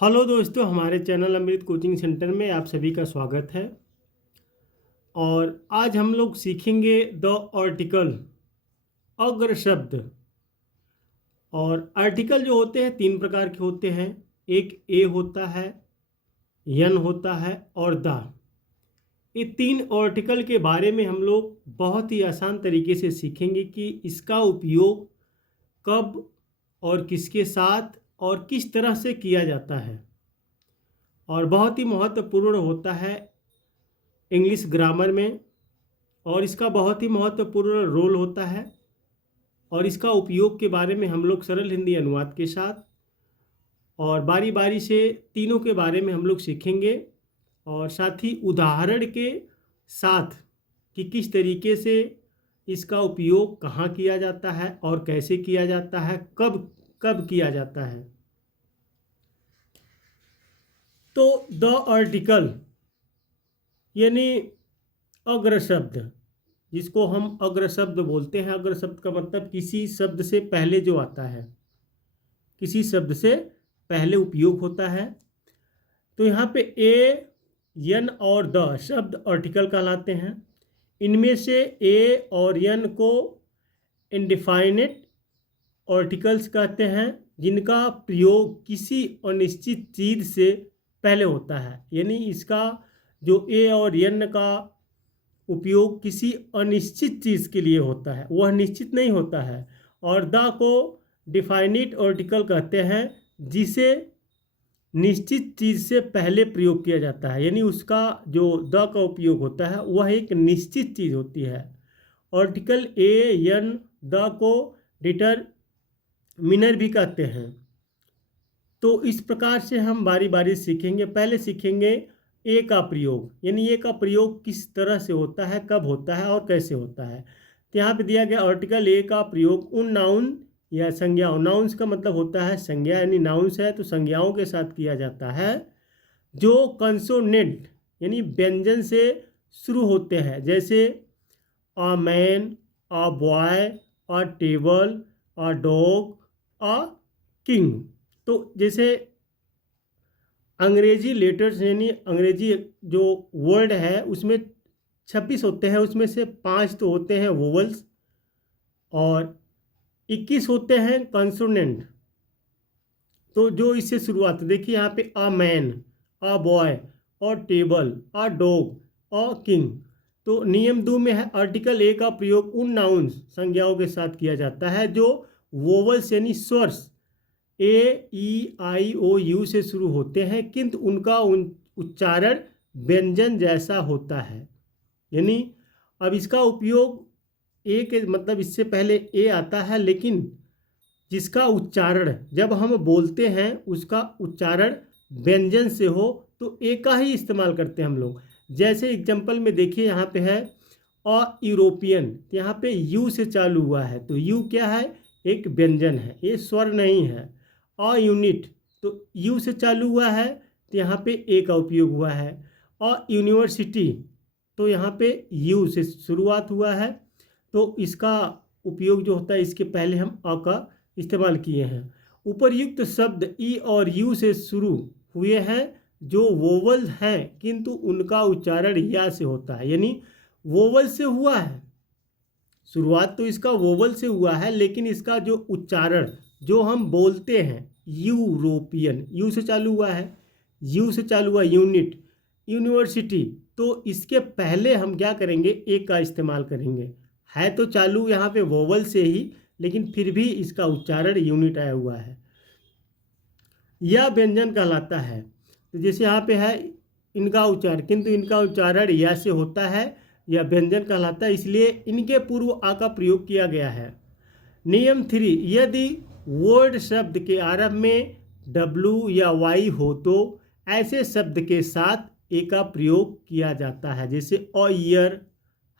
Hello दोस्तों, हमारे channel अमृत coaching centre में आप सभी का स्वागत है। और आज हम लोग सीखेंगे द आर्टिकल, अग्र शब्द। और आर्टिकल जो होते हैं तीन प्रकार के होते हैं। एक ए होता है, यन होता है और द। ये तीन आर्टिकल के बारे में हम लोग बहुत ही आसान तरीके से सीखेंगे कि इसका उपयोग कब और किसके साथ और किस तरह से किया जाता है। और बहुत ही महत्वपूर्ण होता है इंग्लिश ग्रामर में, और इसका बहुत ही महत्वपूर्ण रोल होता है। और इसका उपयोग के बारे में हम लोग सरल हिंदी अनुवाद के साथ और बारी बारी से तीनों के बारे में हम लोग सीखेंगे, और साथ ही उदाहरण के साथ कि किस तरीके से इसका उपयोग कहाँ किया जाता है और कैसे किया जाता है, कब कब किया जाता है। तो द आर्टिकल यानी अग्र शब्द, जिसको हम अग्र शब्द बोलते हैं। अग्र शब्द का मतलब किसी शब्द से पहले जो आता है, किसी शब्द से पहले उपयोग होता है। तो यहाँ पे ए, यन और द शब्द आर्टिकल कहलाते हैं। इनमें से ए और यन को इनडिफाइनेट आर्टिकल्स कहते हैं, जिनका प्रयोग किसी अनिश्चित चीज़ से पहले होता है। यानी इसका जो ए और यन का उपयोग किसी अनिश्चित चीज़ के लिए होता है, वह निश्चित नहीं होता है। और द को डिफाइनिट आर्टिकल कहते हैं, जिसे निश्चित चीज़ से पहले प्रयोग किया जाता है। यानी उसका जो द का उपयोग होता है वह एक निश्चित चीज़ होती है। आर्टिकल ए, यन, द को डिटरमिनर भी कहते हैं। तो इस प्रकार से हम बारी बारी सीखेंगे। पहले सीखेंगे ए का प्रयोग, यानी ए का प्रयोग किस तरह से होता है, कब होता है और कैसे होता है। तो यहाँ पे दिया गया आर्टिकल ए का प्रयोग उन नाउन या संज्ञाओं, नाउन्स का मतलब होता है संज्ञा, यानी नाउन्स है तो संज्ञाओं के साथ किया जाता है जो कंसोनेंट यानी व्यंजन से शुरू होते हैं, जैसे a man, a boy, a table, a dog, a king. तो जैसे अंग्रेजी लेटर्स यानी अंग्रेजी जो वर्ड है उसमें 26 होते हैं, उसमें से 5 तो होते हैं वोवल्स और 21 होते हैं कंसोनेंट। तो जो इससे शुरुआत देखिए यहाँ पे a man, a boy, a table, a dog, a king. तो नियम 2 में है आर्टिकल ए का प्रयोग उन नाउन्स संज्ञाओं के साथ किया जाता है जो वोवल्स यानी स्वर्स ए, ई, आई, ओ, यू से शुरू होते हैं, किंतु उनका उच्चारण व्यंजन जैसा होता है। यानी अब इसका उपयोग ए के मतलब इससे पहले ए आता है, लेकिन जिसका उच्चारण जब हम बोलते हैं उसका उच्चारण व्यंजन से हो तो ए का ही इस्तेमाल करते हैं हम लोग। जैसे एग्जांपल में देखिए यहाँ पे है अ यूरोपियन, यहाँ पे यू से चालू हुआ है तो यू क्या है, एक व्यंजन है, ये स्वर नहीं है। अ यूनिट तो यू से चालू हुआ है तो यहाँ पे ए का उपयोग हुआ है। अ यूनिवर्सिटी तो यहाँ पे यू से शुरुआत हुआ है तो इसका उपयोग जो होता है इसके पहले हम अ का इस्तेमाल किए हैं। उपर्युक्त शब्द ई और यू से शुरू हुए हैं जो वोवल हैं, किंतु उनका उच्चारण या से होता है। यानी वोवल से हुआ है, शुरुआत तो इसका वोवल से हुआ है, लेकिन इसका जो उच्चारण जो हम बोलते हैं यूरोपियन, यू से चालू हुआ है, यू से चालू हुआ यूनिट, यूनिवर्सिटी, तो इसके पहले हम क्या करेंगे, ए का इस्तेमाल करेंगे। है तो चालू यहाँ पे वोवल से ही, लेकिन फिर भी इसका उच्चारण यूनिट आया हुआ है। यह व्यंजन कहलाता है। तो जैसे यहाँ पे है इनका उच्चारण, किंतु इनका उच्चारण या से होता है, यह व्यंजन कहलाता है, इसलिए इनके पूर्व आ का प्रयोग किया गया है। नियम 3, यदि वर्ड शब्द के आरंभ में डब्लू या वाई हो तो ऐसे शब्द के साथ ए का प्रयोग किया जाता है। जैसे अ ईयर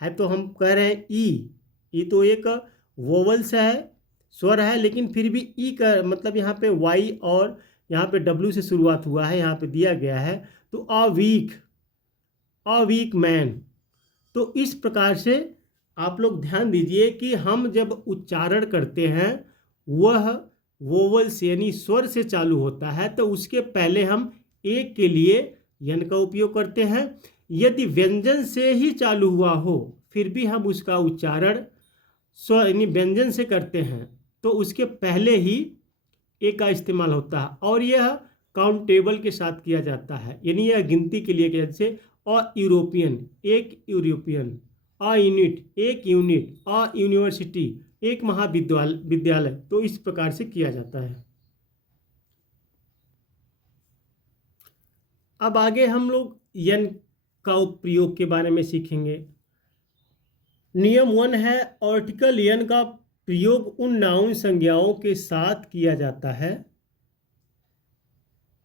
है तो हम कह रहे हैं ई तो एक वोवल्स है, स्वर है, लेकिन फिर भी ई का मतलब यहाँ पे वाई और यहाँ पे डब्लू से शुरुआत हुआ है, यहाँ पे दिया गया है। तो अ वीक मैन। तो इस प्रकार से आप लोग ध्यान दीजिए कि हम जब उच्चारण करते हैं वह वोवल्स यानी स्वर से चालू होता है तो उसके पहले हम एक के लिए यन का उपयोग करते हैं। यदि व्यंजन से ही चालू हुआ हो फिर भी हम उसका उच्चारण स्वर यानी व्यंजन से करते हैं तो उसके पहले ही ए का इस्तेमाल होता है और यह काउंटेबल के साथ किया जाता है, यानी यह गिनती के लिए जैसे अ यूरोपियन एक यूरोपियन, अ यूनिट एक यूनिट, अ यूनिवर्सिटी एक महाविद्यालय विद्यालय, तो इस प्रकार से किया जाता है। अब आगे हम लोग यन का प्रयोग के बारे में सीखेंगे। नियम 1 है आर्टिकल यन का प्रयोग उन नाउन संज्ञाओं के साथ किया जाता है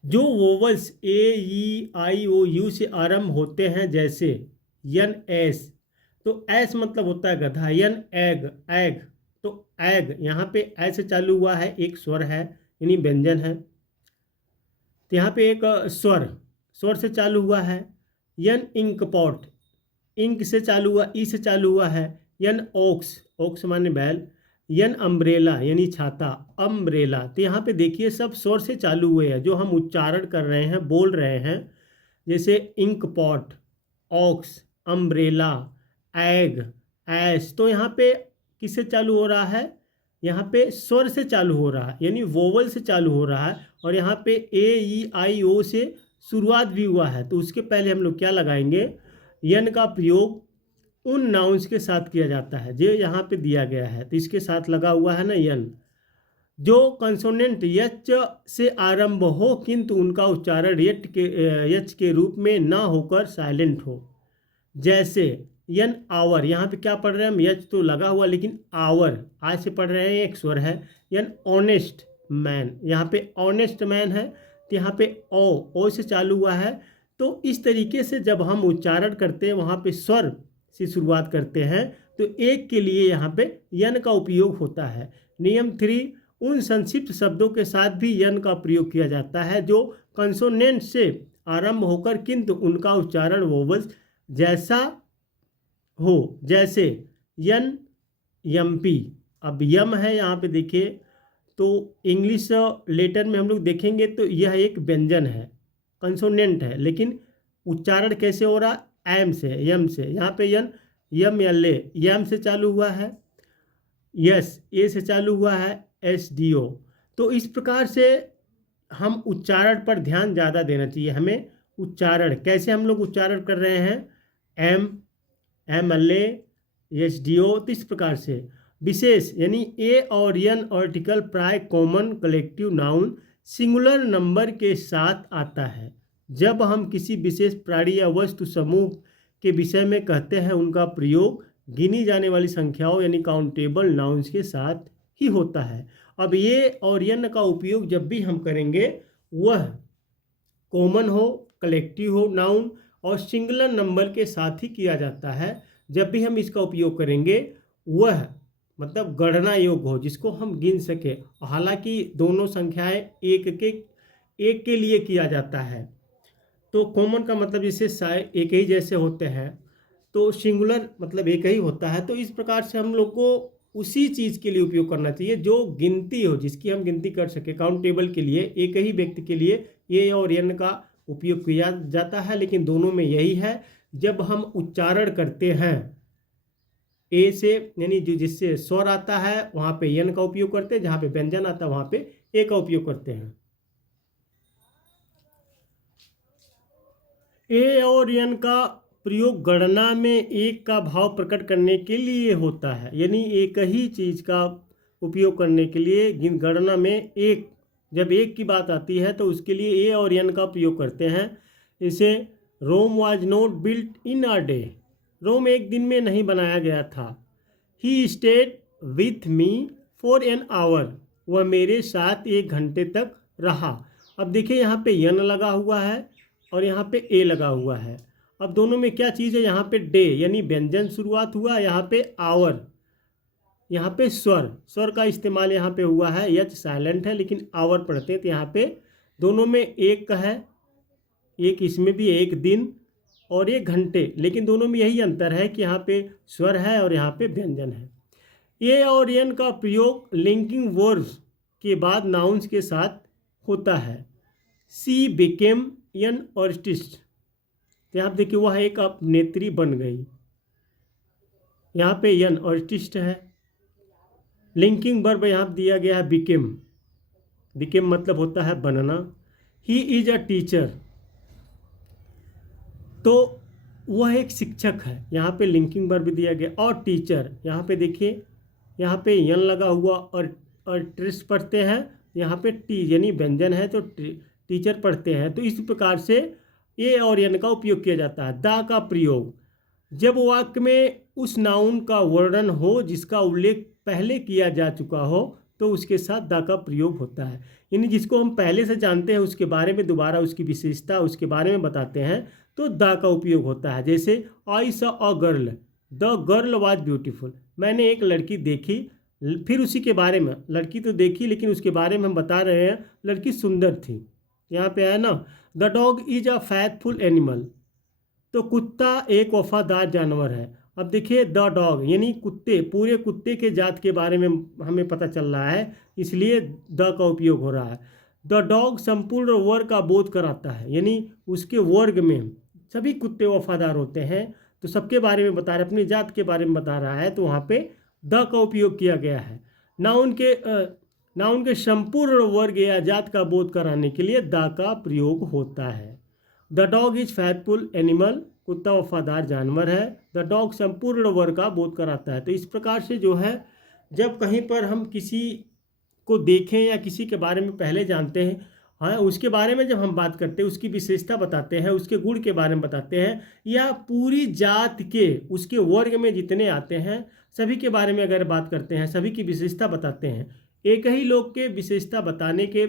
जो vowels A E I O you से आरंभ होते हैं, जैसे यन एस, तो एस मतलब होता है गधा, यन एग एग, तो एग यहाँ पे ए से चालू हुआ है, एक स्वर है यानी व्यंजन है, तो यहाँ पे एक स्वर से चालू हुआ है। यन इंक पॉट, इंक से चालू हुआ, ई से चालू हुआ है। यन ओक्स, ओक्स माने बैल। यन अम्ब्रेला यानी छाता, अम्ब्रेला, तो यहाँ पे देखिए सब स्वर से चालू हुए हैं जो हम उच्चारण कर रहे हैं, बोल रहे हैं, जैसे ink pot, ox, umbrella, egg, S, तो यहाँ पे किससे चालू हो रहा है, यहाँ पे स्वर से चालू हो रहा है यानी वोवल से चालू हो रहा है, और यहाँ पे ए ई आई ओ से शुरुआत भी हुआ है, तो उसके पहले हम लोग क्या लगाएंगे, यन का प्रयोग उन नाउन्स के साथ किया जाता है जो यहाँ पे दिया गया है, तो इसके साथ लगा हुआ है ना यन, जो कंसोनेंट यच से आरंभ हो किंतु उनका उच्चारण यच के रूप में ना होकर साइलेंट हो, जैसे यन आवर, यहाँ पे क्या पढ़ रहे हैं हम, यच तो लगा हुआ लेकिन आवर आज से पढ़ रहे हैं, एक स्वर है। यन ऑनेस्ट मैन, यहाँ पे ऑनेस्ट मैन है तो यहाँ पे ओ से चालू हुआ है, तो इस तरीके से जब हम उच्चारण करते हैं वहाँ पे स्वर से शुरुआत करते हैं तो एक के लिए यहाँ पे यन का उपयोग होता है। नियम 3, उन संक्षिप्त शब्दों के साथ भी यन का प्रयोग किया जाता है जो कंसोनेंट से आरंभ होकर किंतु उनका उच्चारण वोवल्स जैसा हो, जैसे यन यम्पी, अब यम है यहाँ पे देखिए, तो इंग्लिश लेटर में हम लोग देखेंगे तो यह एक व्यंजन है, कंसोनेंट है, लेकिन उच्चारण कैसे हो रहा, एम से, यम से, यहाँ पे यन यम या ले, यम से चालू हुआ है, यस ए से चालू हुआ है, एस डी ओ, तो इस प्रकार से हम उच्चारण पर ध्यान ज़्यादा देना चाहिए हमें। उच्चारण कैसे हम लोग उच्चारण कर रहे हैं, M M L S D O, तो इस प्रकार से विशेष यानी ए और यन आर्टिकल प्राय common collective noun singular number के साथ आता है। जब हम किसी विशेष प्राणी या वस्तु समूह के विषय में कहते हैं उनका प्रयोग गिनी जाने वाली संख्याओं यानी काउंटेबल नाउन्स के साथ ही होता है। अब ये और यन का उपयोग जब भी हम करेंगे वह कॉमन हो, कलेक्टिव हो नाउन और सिंगुलर नंबर के साथ ही किया जाता है। जब भी हम इसका उपयोग करेंगे वह मतलब गणना योग्य हो, जिसको हम गिन सके, हालांकि दोनों संख्याएं एक के लिए किया जाता है, तो कॉमन का मतलब जैसे एक ही जैसे होते हैं, तो सिंगुलर मतलब एक ही होता है, तो इस प्रकार से हम लोग को उसी चीज़ के लिए उपयोग करना चाहिए जो गिनती हो, जिसकी हम गिनती कर सके। काउंटेबल के लिए एक ही व्यक्ति के लिए ए और एन का उपयोग किया जाता है, लेकिन दोनों में यही है, जब हम उच्चारण करते हैं ए से यानी जो जिससे स्वर आता है वहाँ पे यन का उपयोग करते हैं, जहाँ पे व्यंजन आता है वहाँ पे ए का उपयोग करते हैं। ए और यन का प्रयोग गणना में एक का भाव प्रकट करने के लिए होता है, यानी एक ही चीज़ का उपयोग करने के लिए गणना में एक, जब एक की बात आती है तो उसके लिए ए और यन का प्रयोग करते हैं। इसे Rome was not built in a day, Rome एक दिन में नहीं बनाया गया था। He stayed with me for an hour, वह मेरे साथ 1 घंटे तक रहा। अब देखिए यहाँ पे यन लगा हुआ है और यहाँ पे ए लगा हुआ है। अब दोनों में क्या चीज़ है, यहाँ पे डे यानी व्यंजन शुरुआत हुआ, यहाँ पे आवर, यहाँ पे स्वर का इस्तेमाल यहाँ पे हुआ है, यच साइलेंट है लेकिन आवर पढ़ते हैं, तो यहाँ पे दोनों में एक का है, एक इसमें भी 1 दिन और 1 घंटे, लेकिन दोनों में यही अंतर है कि यहाँ पे स्वर है और यहाँ पे व्यंजन है। ए और एन का प्रयोग लिंकिंग वर्ब्स के बाद नाउन्स के साथ होता है। सी बिकेम एन आर्टिस्ट, तो यहाँ देखिए वह एक अभिनेत्री बन गई, यहाँ पे एन आर्टिस्ट है। लिंकिंग वर्ब यहाँ दिया गया है बिकेम, बिकेम मतलब होता है बनना। ही इज अ टीचर, तो वह एक शिक्षक है, यहाँ पे लिंकिंग वर्ब दिया गया। और टीचर, यहाँ पे देखिए यहाँ पे यन लगा हुआ और ट्रिस्ट पढ़ते हैं, यहाँ पे टी यानी व्यंजन है तो टीचर पढ़ते हैं। तो इस प्रकार से ए और यन का उपयोग किया जाता है। दा का प्रयोग जब वाक्य में उस नाउन का वर्णन हो जिसका उल्लेख पहले किया जा चुका हो तो उसके साथ दा का प्रयोग होता है। यानी जिसको हम पहले से जानते हैं उसके बारे में दोबारा उसकी विशेषता उसके बारे में बताते हैं तो दा का उपयोग होता है। जैसे I saw a girl, the girl was beautiful, मैंने एक लड़की देखी, फिर उसी के बारे में, लड़की तो देखी लेकिन उसके बारे में हम बता रहे हैं लड़की सुंदर थी। यहाँ पे है ना, the dog is a faithful animal, तो कुत्ता एक वफादार जानवर है। अब देखिए द डॉग यानी कुत्ते, पूरे कुत्ते के जात के बारे में हमें पता चल रहा है, इसलिए द का उपयोग हो रहा है। द डॉग संपूर्ण वर्ग का बोध कराता है, यानी उसके वर्ग में सभी कुत्ते वफादार होते हैं, तो सबके बारे में बता रहा है, अपनी जात के बारे में बता रहा है, तो वहाँ पे द का उपयोग किया गया है। नाउन के संपूर्ण वर्ग या जात का बोध कराने के लिए द का प्रयोग होता है। The dog is faithful animal, कुत्ता वफादार जानवर है। द डॉग संपूर्ण वर्ग का बोध कराता है। तो इस प्रकार से जो है जब कहीं पर हम किसी को देखें या किसी के बारे में पहले जानते हैं, हाँ उसके बारे में जब हम बात करते हैं उसकी विशेषता बताते हैं, उसके गुण के बारे में बताते हैं, या पूरी जात के उसके वर्ग में जितने आते हैं सभी के बारे में अगर बात करते हैं, सभी की विशेषता बताते हैं, एक ही लोग के विशेषता बताने के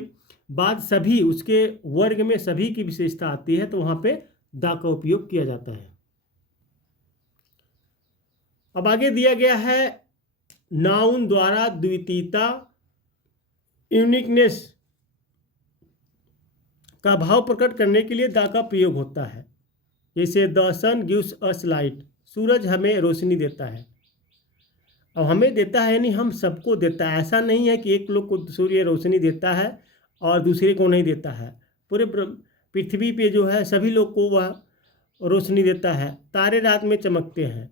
बाद सभी उसके वर्ग में सभी की विशेषता आती है, तो वहाँ पे दा का उपयोग किया जाता है। अब आगे दिया गया है नाउन द्वारा द्वितीयता यूनिकनेस का भाव प्रकट करने के लिए दा का प्रयोग होता है। जैसे the sun gives us light, सूरज हमें रोशनी देता है। अब हमें देता है यानी हम सबको देता है, ऐसा नहीं है कि एक लोग को सूर्य रोशनी देता है और दूसरे को नहीं देता है। पूरे पृथ्वी पे जो है सभी लोग को वह रोशनी देता है। तारे रात में चमकते हैं,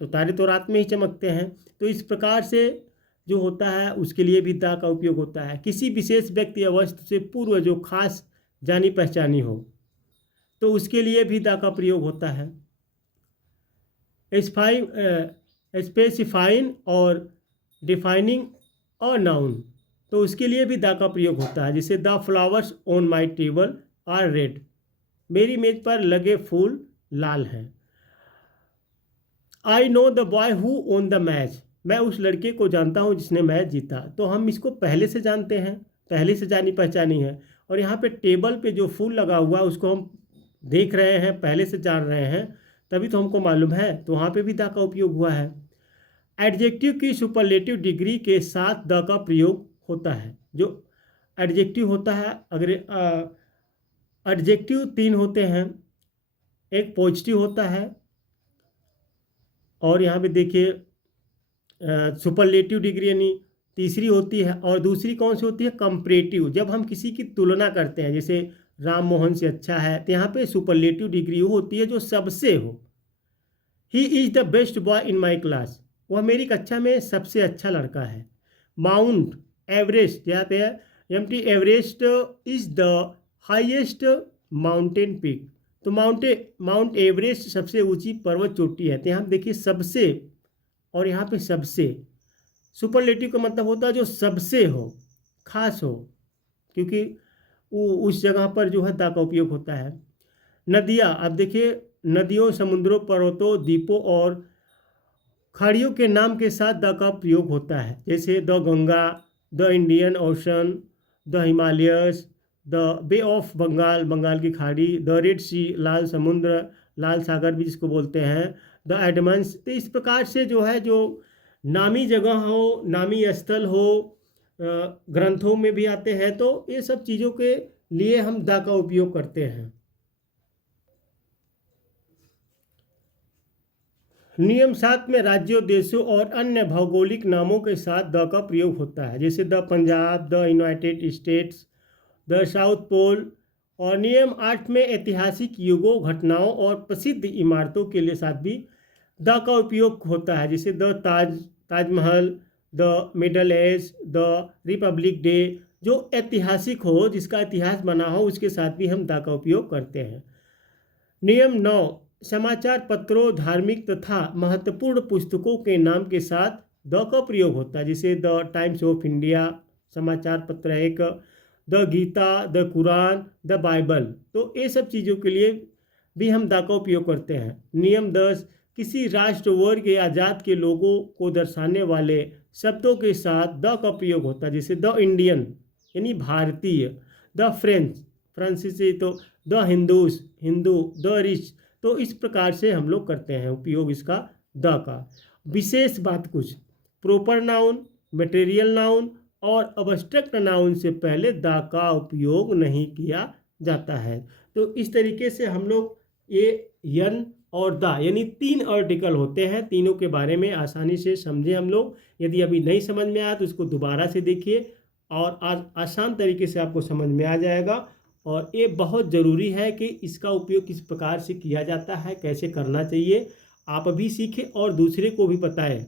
तो तारे तो रात में ही चमकते हैं, तो इस प्रकार से जो होता है उसके लिए भी दा का उपयोग होता है। किसी विशेष व्यक्ति या वस्तु से पूर्व जो खास जानी पहचानी हो तो उसके लिए भी दा का प्रयोग होता है। स्पेसिफाइंग और डिफाइनिंग अ नाउन, तो उसके लिए भी दा का प्रयोग होता है। जैसे the flowers on my table are red, मेरी मेज पर लगे फूल लाल हैं। I know the boy who won the match, मैं उस लड़के को जानता हूँ जिसने मैच जीता, तो हम इसको पहले से जानते हैं, पहले से जानी पहचानी है। और यहाँ पे टेबल पे जो फूल लगा हुआ है उसको हम देख रहे हैं, पहले से जान रहे हैं, तभी तो हमको मालूम है, तो वहाँ पे भी द का उपयोग हुआ है। एडजेक्टिव की सुपरलेटिव डिग्री के साथ द का प्रयोग होता है। जो एडजेक्टिव होता है, अगर एडजेक्टिव 3 होते हैं, एक पॉजिटिव होता है और यहाँ पे देखिए सुपरलेटिव डिग्री यानी तीसरी होती है, और दूसरी कौन सी होती है, कंपैरेटिव, जब हम किसी की तुलना करते हैं, जैसे राम मोहन से अच्छा है, तो यहाँ पे सुपरलेटिव डिग्री वो होती है जो सबसे हो। He is the best boy in my class, वह मेरी कक्षा में सबसे अच्छा लड़का है। माउंट एवरेस्ट, यहाँ पे MT Everest is the highest mountain peak, तो माउंट एवरेस्ट सबसे ऊंची पर्वत चोटी है। तो यहाँ देखिए सबसे, और यहाँ पे सबसे, सुपरलेटिव का मतलब होता है जो सबसे हो, खास हो, क्योंकि वो उस जगह पर जो है दा का उपयोग होता है। नदियाँ, अब देखिए नदियों, समुद्रों, पर्वतों, द्वीपों और खाड़ियों के नाम के साथ द का प्रयोग होता है। जैसे the Ganga, the Indian ocean, the Himalayas, the bay of Bengal, Bengal की खाड़ी, द रेड सी, लाल समुद्र, लाल सागर भी जिसको बोलते हैं, द एडमंस। तो इस प्रकार से जो है जो नामी जगह हो, नामी स्थल हो, ग्रंथों में भी आते हैं, तो ये सब चीज़ों के लिए हम द का उपयोग करते हैं। नियम 7 में राज्यों, देशों और अन्य भौगोलिक नामों के साथ द का प्रयोग होता है, जैसे the Punjab, the United States, the south pole. और नियम 8 में ऐतिहासिक युगों, घटनाओं और प्रसिद्ध इमारतों के लिए साथ भी द का उपयोग होता है, जैसे the Taj Mahal, the middle age, the Republic day. जो ऐतिहासिक हो, जिसका इतिहास बना हो, उसके साथ भी हम द का उपयोग करते हैं। नियम 9, समाचार पत्रों, धार्मिक तथा महत्वपूर्ण पुस्तकों के नाम के साथ द का प्रयोग होता है, जैसे द टाइम्स ऑफ इंडिया समाचार पत्र है एक, the Gita, the Quran, the Bible. तो ये सब चीज़ों के लिए भी हम द का उपयोग करते हैं। नियम 10, किसी राष्ट्र, वर्ग या जात के लोगों को दर्शाने वाले शब्दों के साथ द का प्रयोग होता है, जैसे द इंडियन यानी भारतीय, द फ्रांसीसी, तो the Hindus Hindu, the rich. तो इस प्रकार से हम लोग करते हैं उपयोग इसका द का। विशेष बात कुछ, प्रॉपर नाउन, मटेरियल नाउन और अब्स्ट्रैक्ट नाउन से पहले द का उपयोग नहीं किया जाता है। तो इस तरीके से हम लोग ये यन और द यानी 3 आर्टिकल होते हैं, तीनों के बारे में आसानी से समझे हम लोग। यदि अभी नहीं समझ में आया तो इसको दोबारा से देखिए और आसान तरीके से आपको समझ में आ जाएगा। और ये बहुत ज़रूरी है कि इसका उपयोग किस प्रकार से किया जाता है, कैसे करना चाहिए, आप भी सीखें और दूसरे को भी बताएं।